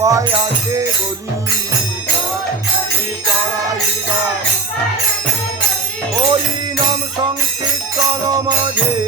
উপায় আছে বলি। হরি নাম সংকীর্তন মাঝে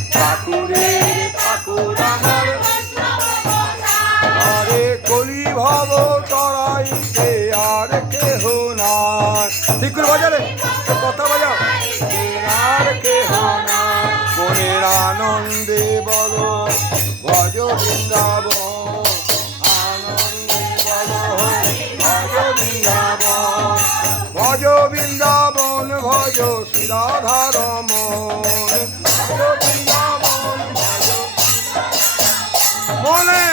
ঠাকুরের ঠাকুর আমার আরে কলি ভব চড়াইতে আর কেহ নাই। ঠিক করে বাজারে কথা বাজাও। আর কেহ ভজ বৃন্দাবন ভজ বৃন্দাবন। ভজ বৃন্দাবন ভজ শ্রীরাধার ভজ বৃন্দাবন। মনে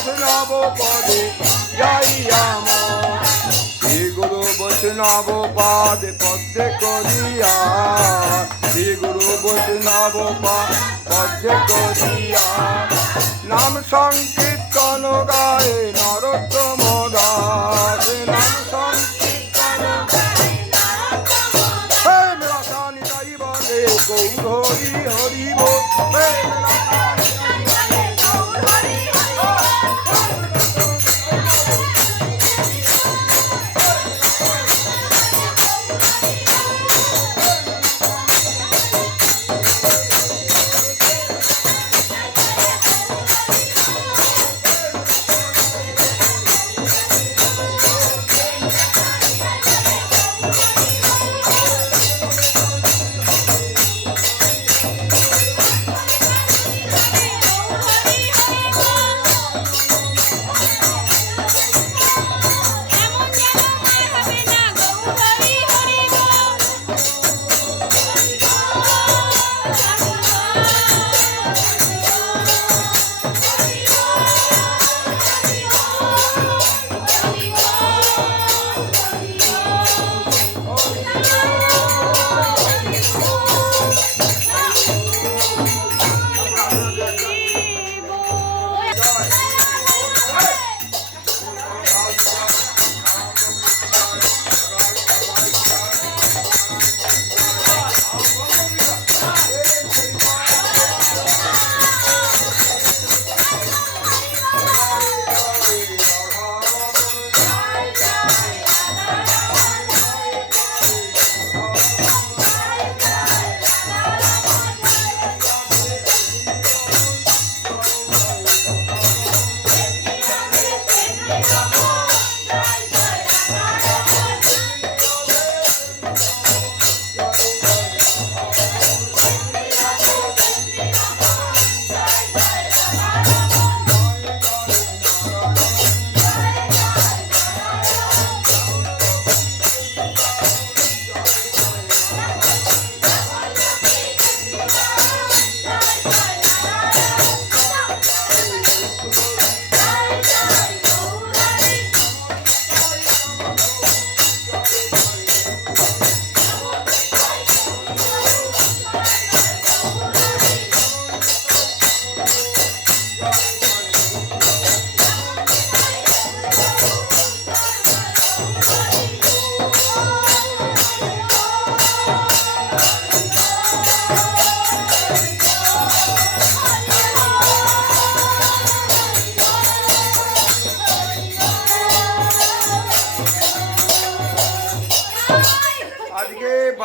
বৈষ্ণব পদে যাই আমার। শ্রী গুরু বৈষ্ণব পাদে পদ্মে করিয়া শ্রী গুরু বৈষ্ণব পদ্মে করিয়া নাম সংকীর্তন গায়ে নরোত্তম দাস। নাম সংকীর্তন গৌর হরি হরি বোধ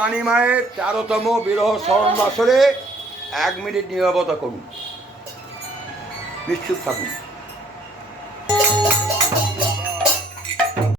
কালী মায়ের তেরোতম বিরহ স্মরণ বাসরে এক মিনিট নিরবতা করুন। নিশ্চুপ থাকুন।